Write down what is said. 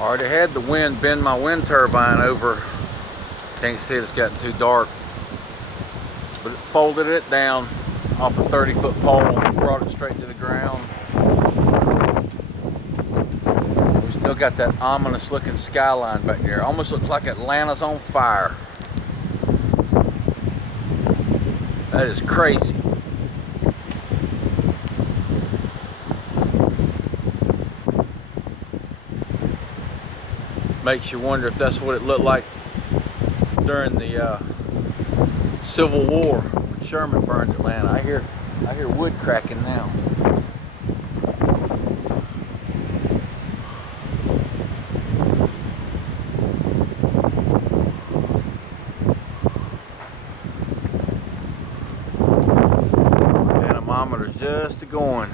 Already had the wind bend my wind turbine over. Can't see it, it's gotten too dark. But it folded it down off a 30-foot pole, brought it straight to the ground. We still got that ominous looking skyline back there. Almost looks like Atlanta's on fire. That is crazy. Makes you wonder if that's what it looked like during the Civil War when Sherman burned Atlanta. I hear wood cracking now. Anemometer's just going.